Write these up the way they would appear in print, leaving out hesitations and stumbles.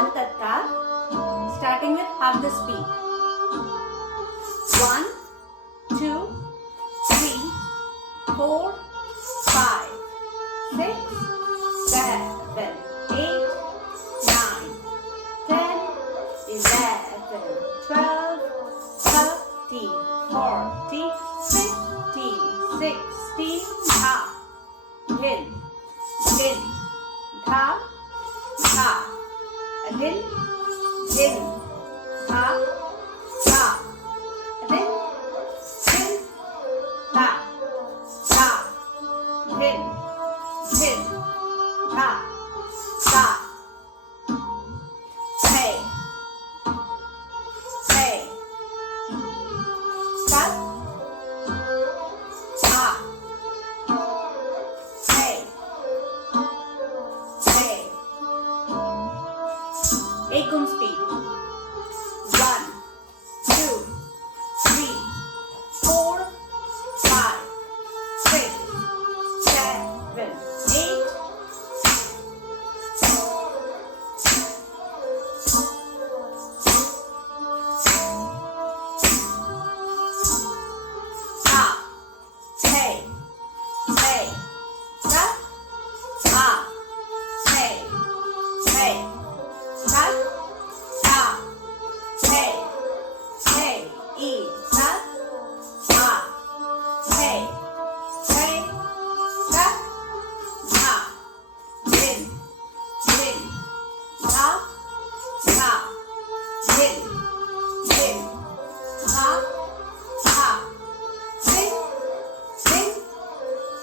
Kathak Tatkar, starting with half the speed. 1, 2, 3, 4, 5, 6, 7, 8, 9, 10, 11, 12, 13, 14, 15, 16, half. Hin, hin, dha, dha. Hin, hin, dha, dha. Hin, hin, dha, dha. Hin, hin, dha, dha. Hey, hey. Tat, ta. Hey, hey. Ekgun speed. 1, 2, 3, 4, 5, 6, 7, 8. Ta, hey, hey. Tat, ta. Hey, hey. Tat, ta. Hey, hey. E, tat, ta. Hey, hey. Tat, ta. Hin, hin. Dha, dha. Hin, hin. Dha, dha. Hin, hin.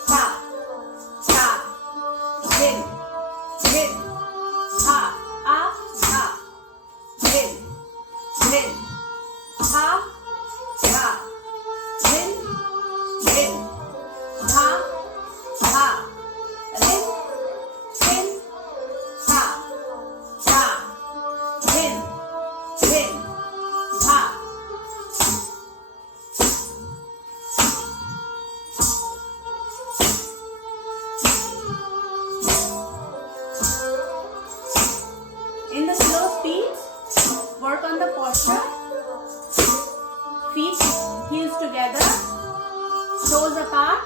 Dha, dha. Hin, hin. Dha, a, dha. Hin, hin. Dha, dha. Hin, hin. Dha, dha. Hin, hin. Dha, dha. Hin, hin. Dha. In the slow speeds, work on the posture. Feet, heels together, toes apart.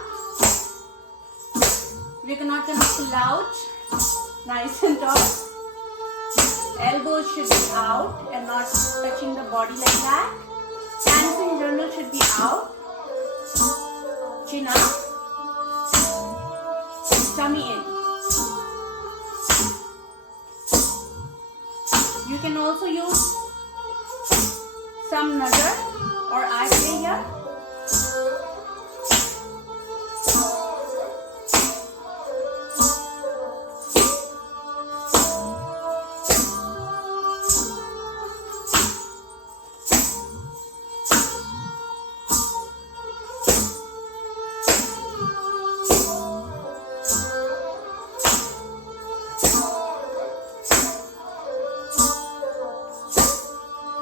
We cannot come slouch, nice and tall. Elbows should be out and not touching the body like that. Hands in general should be out. Chin up. Tummy in. You can also use some nazar or eye play here.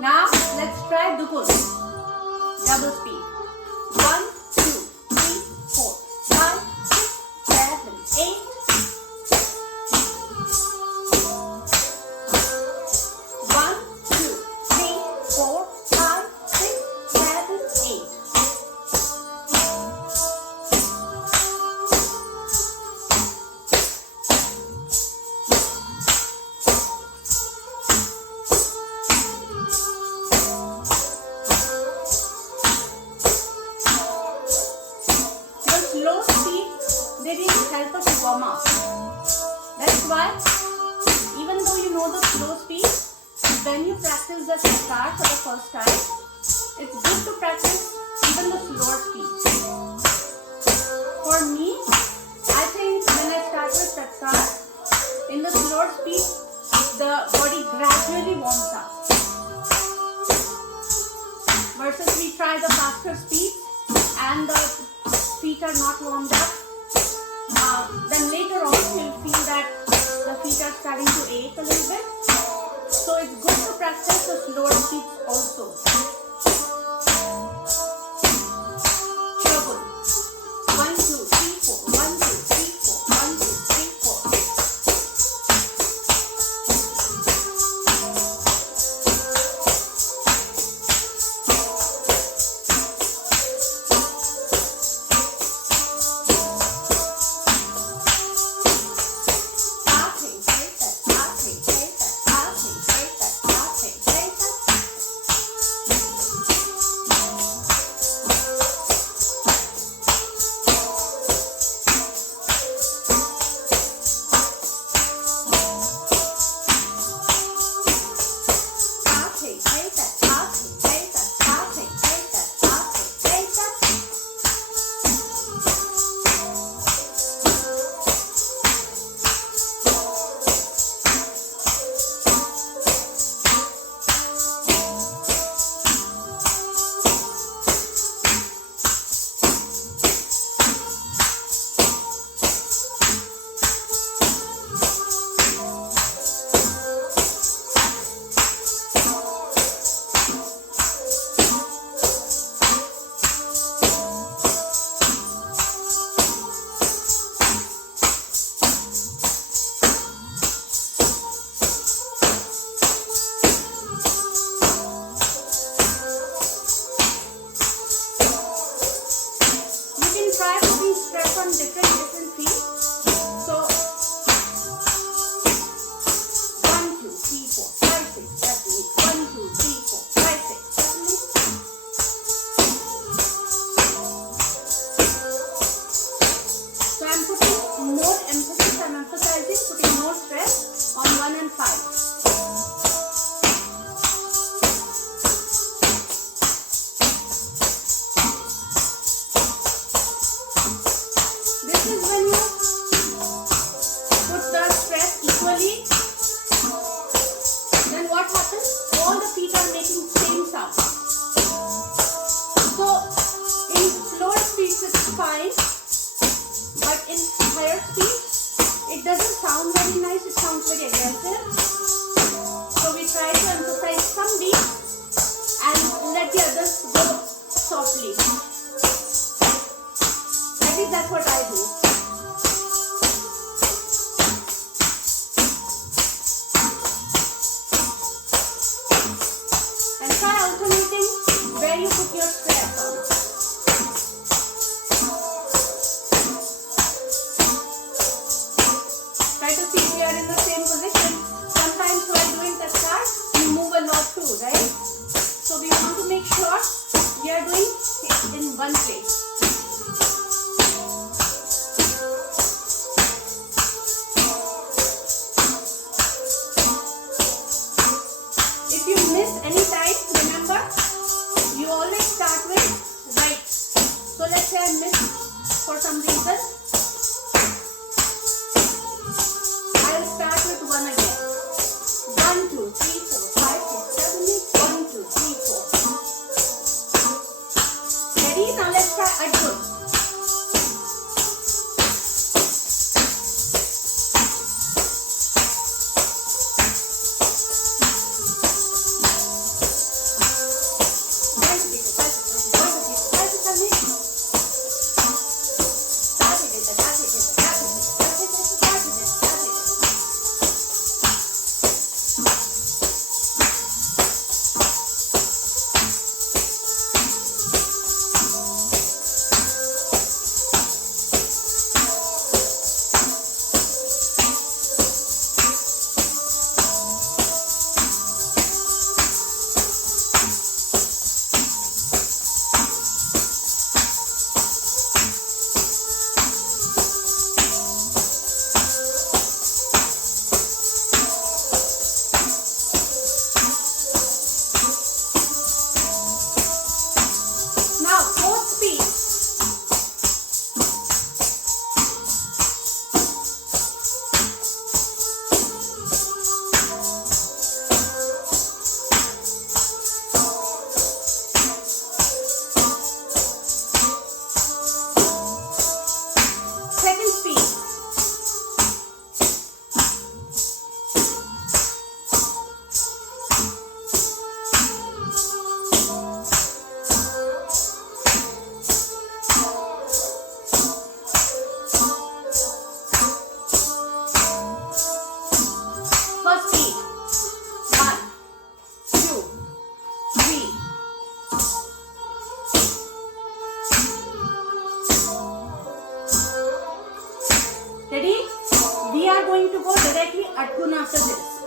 Now let's try dugun. Double speed. 1, 2, 3, 4, 5, 6, 7, 8. 1, 2, 3, 4, 5, 6, 7, 8. Slow speed, they didn't help us to warm up. That's why, even though you know the slow speed, when you practice the tatkar for the first time, it's good to practice even the slower speed. For me, I think when I start with tatkar, in the slower speed, the body gradually warms up. Versus we try the faster speed and the feet are not warmed up, then later on you'll feel that the feet are starting to ache a little bit. So it's good to practice the slower speeds also. Chougun. 1, 2, 3, 4. 1, 2, 3, 4. 1, 2, 3, 4. more emphasis, I'm emphasizing, putting more stress on 1 and 5. This is when you put the stress equally. Then what happens? All the feet are making same sound. So in slower speeds it's fine, but in higher speeds it doesn't sound very nice, it sounds very aggressive. So we try to emphasize some beats and let the others go softly. At least that's what I do. And try alternating where you put your stress on. Try to see if you are in the same position. Sometimes while doing tatkar, you move a lot too, right? So we want to make sure we are doing it in one place. If you miss any time, remember, you always start with right. So let's say I missed for some reason. I'll start with 1 again. 1, 2, 3, 4, 5, 6, 7, 8. 1, 2, 3, 4. Ready? Now let's try aThgun. Now, fourth speed. Second speed. First speed. 1, 2, 3. Ready? We are going to go directly aThgun after this.